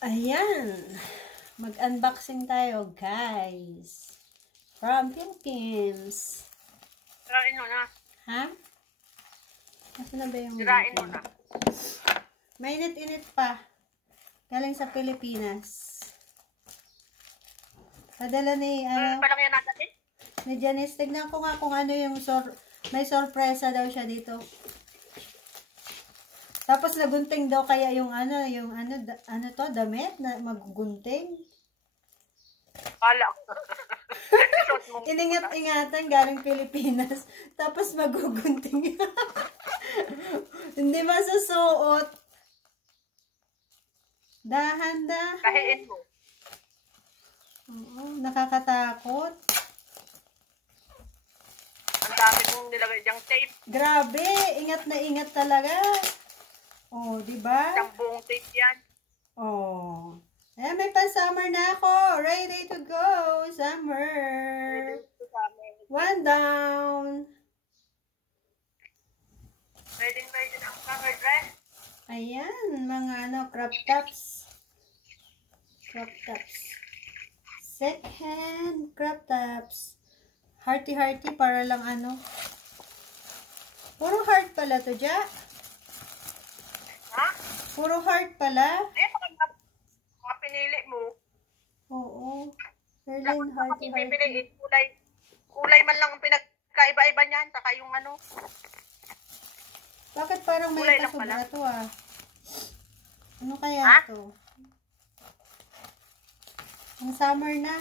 Ayan. Mag-unboxing tayo, guys. From Philippines. Sirain mo na. Ha? Nasaan na ba yung... Sirain mo na. Mainit-init pa. Galing sa Pilipinas. Padala ni... Palang yan natin eh. Ni Janice. Tignan ko nga kung ano yung... may sorpresa daw siya dito. Tapos nagunting daw kaya yung ano to, damit na magugunting. Kala ko. Iningat-ingatan galing Pilipinas. Tapos magugunting. Hindi masusuot. Dahan-dahan. Kahiin mo. Oo, nakakatakot. Ang dami mong nilagay diyang tape. Grabe, ingat na ingat talaga. Oh, di ba? Isang buong tape yan. Oh. Eh, may pan-summer na ako. Ready to go. Summer. One down. Ready ang summer dress. Ayan, mga crop tops. Crop tops. Second crop tops. Hearty-hearty para lang Puro heart pala to, Ja. Ha? Puro heart pala. Eh, mga pinili mo. Oo. Berlin hearty-hearty. Kulay man lang ang pinagkaiba-iba niyan. Saka yung Bakit parang may kulay lang pasobra pala. to Ano kaya to? Ang summer na.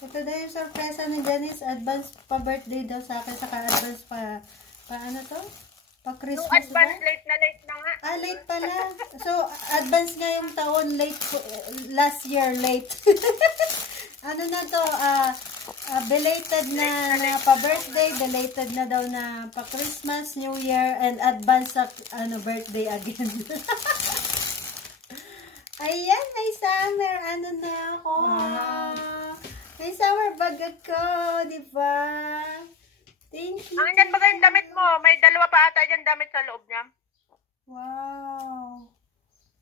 Ito daw yung sorpresa ni Janice. Advance pa birthday daw sa akin. Saka advance pa ano to? Pa Christmas. Yung advance ba? late na nga. Ah, late pala. So, advance nga yung taon. Late. Last year, late. Ano na to? Belated na pa-birthday. Belated na daw na pa-Christmas, New Year, and advance sa birthday again. Ayan, may summer. Ano na ako? May summer bag ako, di ba? Thank you. Ang dyan ba yung damit mo? May dalawa pa ata dyan damit sa loob niya. Wow.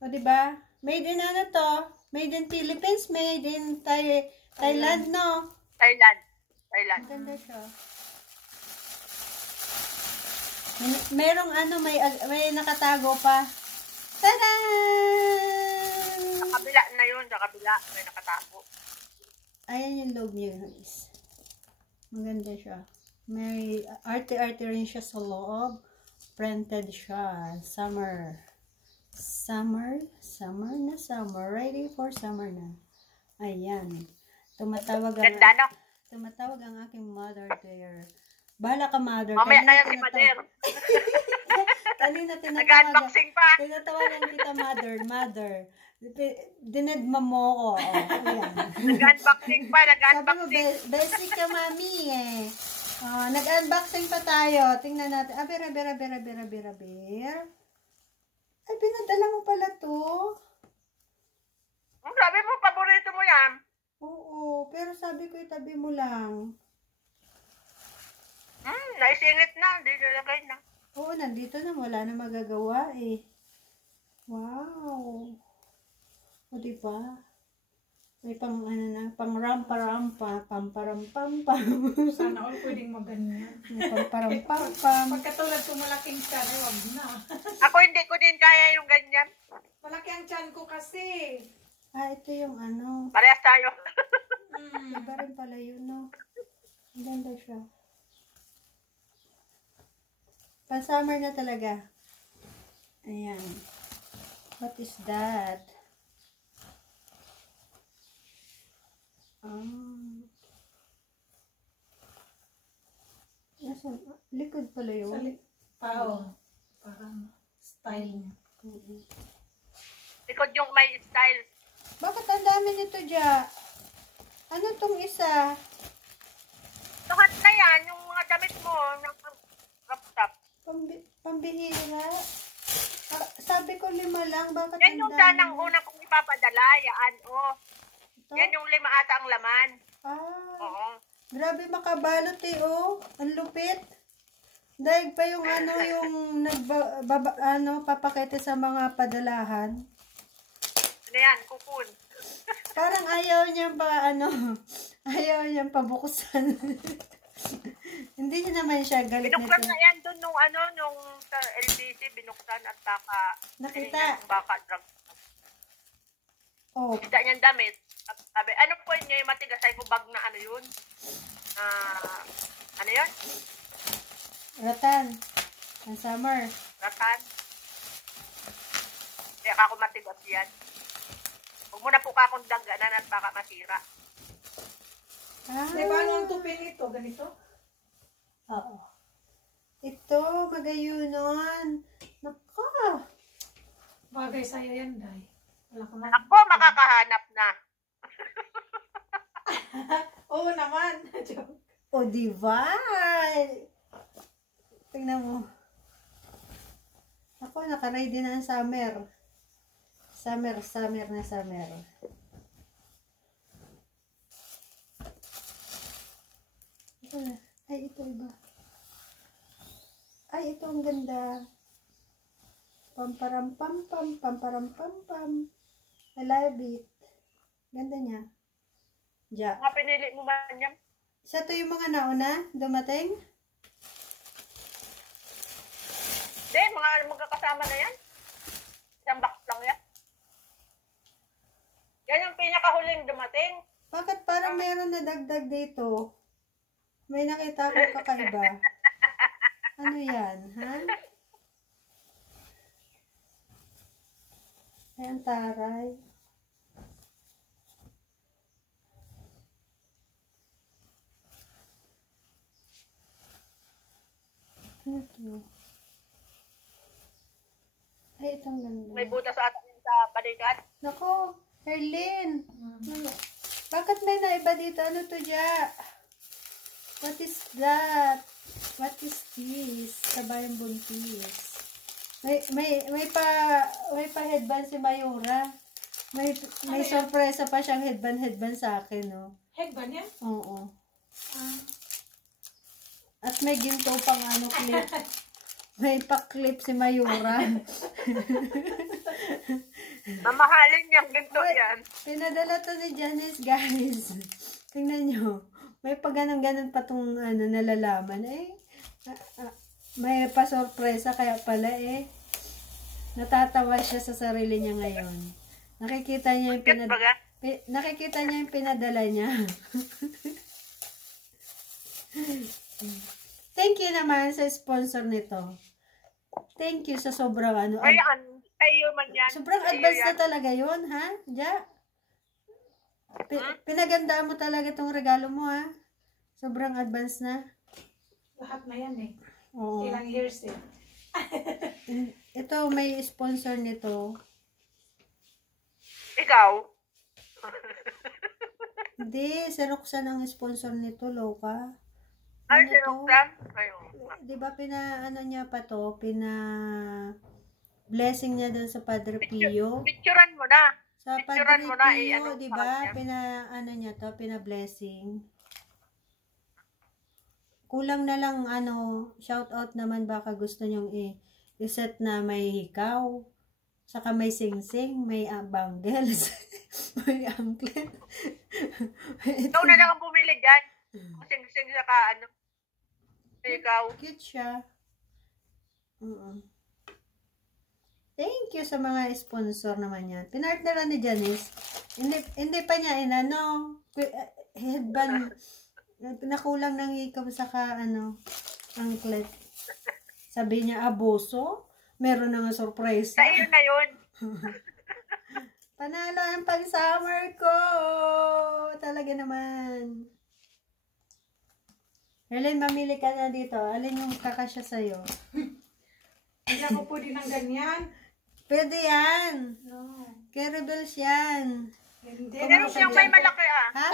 O, di ba? Made in to? Made in Philippines, made in Thailand, no? Thailand. Maganda siya. Merong may nakatago pa. Tada! Sa kabila na yun, sa kabila. May nakatago. Ayan yung loob niya, guys. Maganda siya. May arte-arte rin siya sa loob. Printed siya. Summer. Ready for summer na. Ayan. Tumatawag ang aking mother there. Bahala ka, mother. Mamaya na yan si Mother. Kanina Nag-unboxing pa. tinatawagan kita, mother. Dinedma mo ko. Ayan. Nag-unboxing pa. Sabi mo, besi ka, mami eh. Nag-unboxing pa tayo. Tingnan natin. Aber. Ay, pinadala mo pala to. Ang sabi mo, paborito mo yan. Oo, pero sabi ko itabi mo lang. Naisingit na. Hindi nilagay na. Oo, nandito na. Wala na magagawa eh. Wow. O, diba? May pang rampa, pamparam-pam-pam. Sana all pwedeng maganyan. May pamparam-pam-pam. Pagkatulad ko malaking tiyan, wag na. Ako hindi ko din kaya yung ganyan. Malaki ang tiyan ko kasi. Ito yung Parehas tayo. Iba rin pala yun, no? Ang ganda siya. Pa-summer na talaga. Ayan. What is that? Likod pala yun. Parang style niya. Likod yung may style. Bakit ang dami nito, Ja? Ano tong isa? Lahat na yan, yung mga damit mo, ng crop top. Pambihira? Sabi ko 5 lang. Bakit Yan yung sanang una kong ipapadala. Yan, Ito? Yan yung 5 ata ang laman. Oo. Grabe makabalot Ang lupit. Daig pa yung yung papakete sa mga padalahan. Ano yan? Kukun. Parang ayaw niya pa, ayaw niya pabuksan. Hindi niya naman siya galit Binuksan nito. na yan doon nung sa LBC, binuksan at baka, Nakita. baka drug. Oh, Kita niyang damit. Sabi, ano po niya yung matigas? Ay, bag na ano yun? Ano yun? ratan. Ang summer. Ratan. Kaya ako matigas yan. Huwag mo na po akong daganan at baka masira. Ah, Di ba ang tupi nito? Ganito? oo. Ito, magayunon. Naka. Bagay sa'yo yan, Day. Wala ka man. Ako, makakahanap na. Oo naman. Joke. O, diba? Tingnan mo. Ako, naka-ready na ang summer. Summer na summer. Ito na. Ay, ito iba. Ay, ito ang ganda. Pamparam pam pam, pamparam pam pam. I love it. Ganda niya. Ja. Mga pinili mo man yan. Sa to yung mga nauna, dumating? Hindi, mga magkakasama na yan. Isang box lang yan. Yan yung pinakahuling dumating. Bakit parang meron na dagdag dito? May nakita akong kakaiba. Ano yan, ha? Ayan, taray. Ano to? Ay, itong ganda. May butas sa atin sa balikat. Nako, Herlin. Bakit may naiba dito? Ano to, Ja? What is that? What is this? Kabayang buntis. May pa headband si Mayura. May sorpresa pa siyang headband sa akin, no? Headband yan? Oo. Ah. At may ginto pang clip. May pa-clip si Mayura. Mamahalin niyang ginto yan. Pinadala to ni Janice, guys. Tingnan nyo. May pa ganun pa tong nalalaman. May pa-sorpresa kaya pala natatawa siya sa sarili niya ngayon. Nakikita niya yung nakikita niya yung pinadala niya. Thank you naman sa sponsor nito. Thank you sa sobrang Ayan, kayo man yan. sobrang advance na talaga yun, ha? Ja? Pinagandaan mo talaga itong regalo mo, ha? Sobrang advance na. Lahat na yan eh. Oo. Ilang years eh. Ito, may sponsor nito. Ikaw? Hindi, si Roxanne ang sponsor nito, loka. Ay, Ano si to? Roxanne? Ayun. Di ba niya pa to, blessing niya doon sa Padre Pio. Picturean mo na. Sa Picturean Padre mo na, Pio, di ba, niya. niya to, blessing. Kulang na lang, shout out naman baka gusto nyong i-set na may hikaw, saka may sing-sing, may bangles, may anklet. Ikaw na lang ang bumili dyan. Sing-sing saka ikaw. Cute siya. Thank you sa mga sponsor naman yan. Pinartneran ni Janice. Hindi pa niya headband. Nakulang ng hikaw saka anklet. Sabi niya, abuso? Meron na nga surprise. Sa iyo na yun. Panalo ang pang-summer ko! Talaga naman. Helen, mamili ka na dito. Alin yung kakasya sa'yo? Hindi ako pwede ng ganyan. Pwede yan. No. Caribels yan. Hindi. Meron siyang may malaki Ha?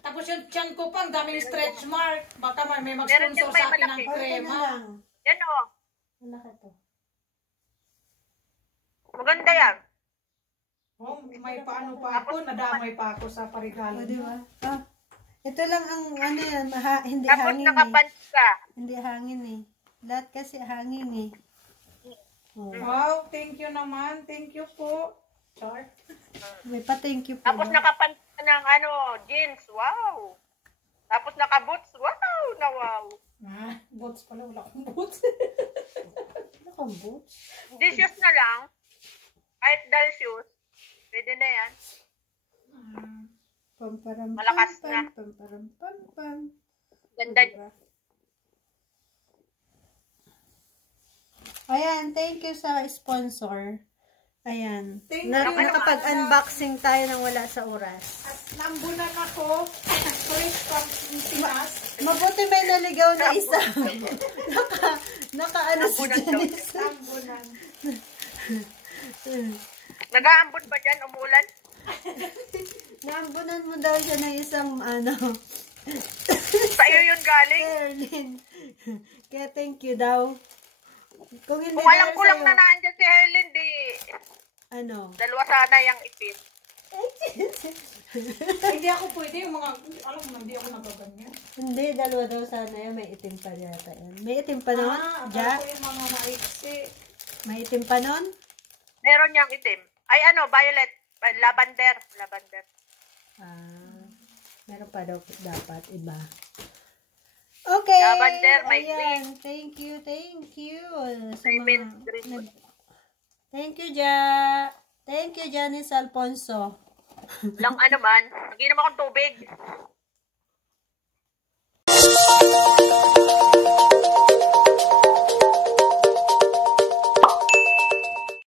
Tapos yung tiyan ko pa, ang daming stretch mark. Baka may Meron mag-sponsor siyang may sa akin ng malaki. Ito na krema. lang. Yan o. Anak ito. Maganda yan. Oh, may paano pa ako, nadamay pa ako sa parigalo. O, di ba? Ah, ito lang ang yan, hindi Tapos hangin nakapants ka. Hindi hangin Lahat kasi hangin Oh. Wow, thank you naman. Thank you po. Char. May pa-thank you po. Tapos ba? nakapant ng jeans. Wow. Tapos naka-boots. Wow, na wow. Ah, boots pala. Wala akong boots. Ano kang boots? Di shoes na lang. Kahit dal shoes. Pwede na yan. Pamparam, Malakas na. pamparam, pampam. Ganda. Diba? Ayan, thank you sa sponsor. Ayan. Thank you. Nakapag-unboxing tayo nang wala sa oras. At nambunan ako. Fresh from Pinas. Mabuti may naligaw na isa. naka si Nambunan daw. Janice. Nambunan. Nag-aambon ba dyan? Umulan? Naambunan mo daw siya ng isang Sa iyo yun galing? Erlin. Kaya thank you daw. Kung hindi Kung alam dahil ko lang sa'yo, na naandyan si Helen, di ano? dalawa sana yung ipin. Hindi ako pwede yung mga, alam mo, hindi ako nagaganyan. Hindi, dalawa daw sana yan. May itim pa yata yan. May itim pa nun? Akala ko yung mga maiksi. May itim pa nun? Meron niyang itim. Ay violet. Lavender. Lavender. Meron pa daw dapat iba. Okay. Lavender, may ayan. Thank you. Sa May mga, mint green. thank you, Thank you, Janice Alfonso. Lang man. Naginom akong tubig.